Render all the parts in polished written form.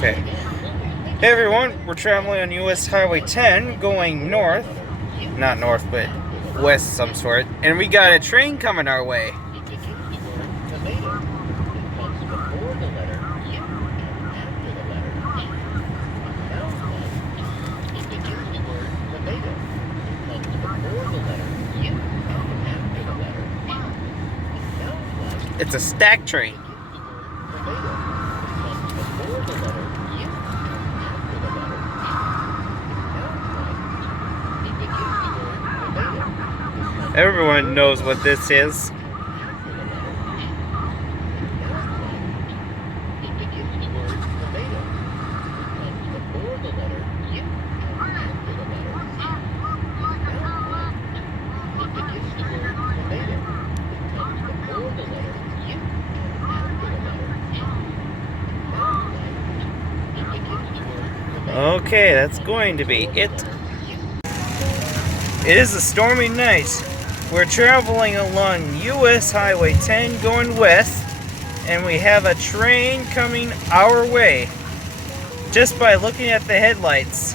Okay. Hey everyone, we're traveling on US Highway 10 going north. Not north, but west some sort. And we got a train coming our way. It's a stack train. Everyone knows what this is. Okay, that's going to be it. It is a stormy night. We're traveling along US Highway 10 going west, and we have a train coming our way just by looking at the headlights.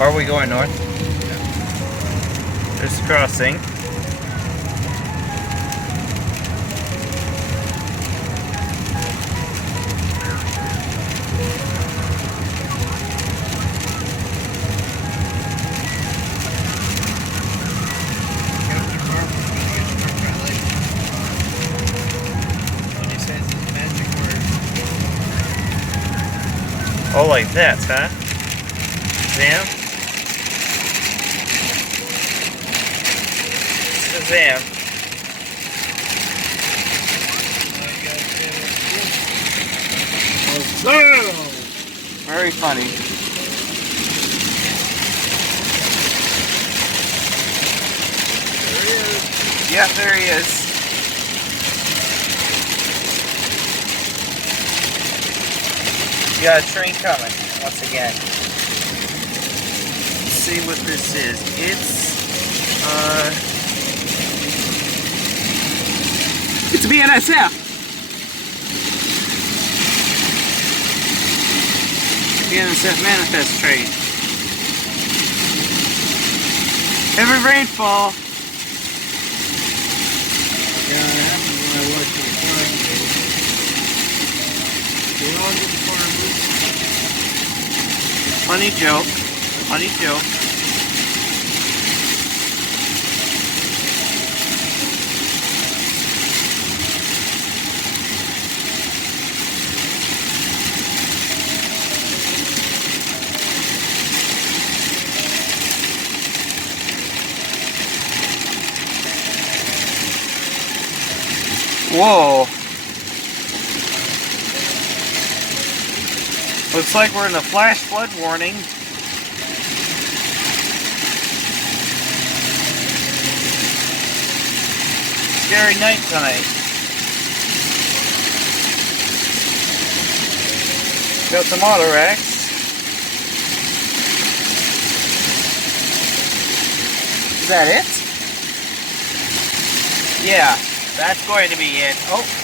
Are we going north? There's a crossing. Oh, like that, huh? Shazam? Shazam. Very funny. There he is. Yeah, there he is. We got a train coming, once again. Let's see what this is. It's a BNSF. BNSF manifest train. Heavy rainfall. Yeah, that happened when I worked for the farm. They all get the farmers. Funny joke. Funny joke. Whoa. Looks like we're in a flash flood warning. Scary night tonight. Got some auto racks. Is that it? Yeah, that's going to be it. Oh.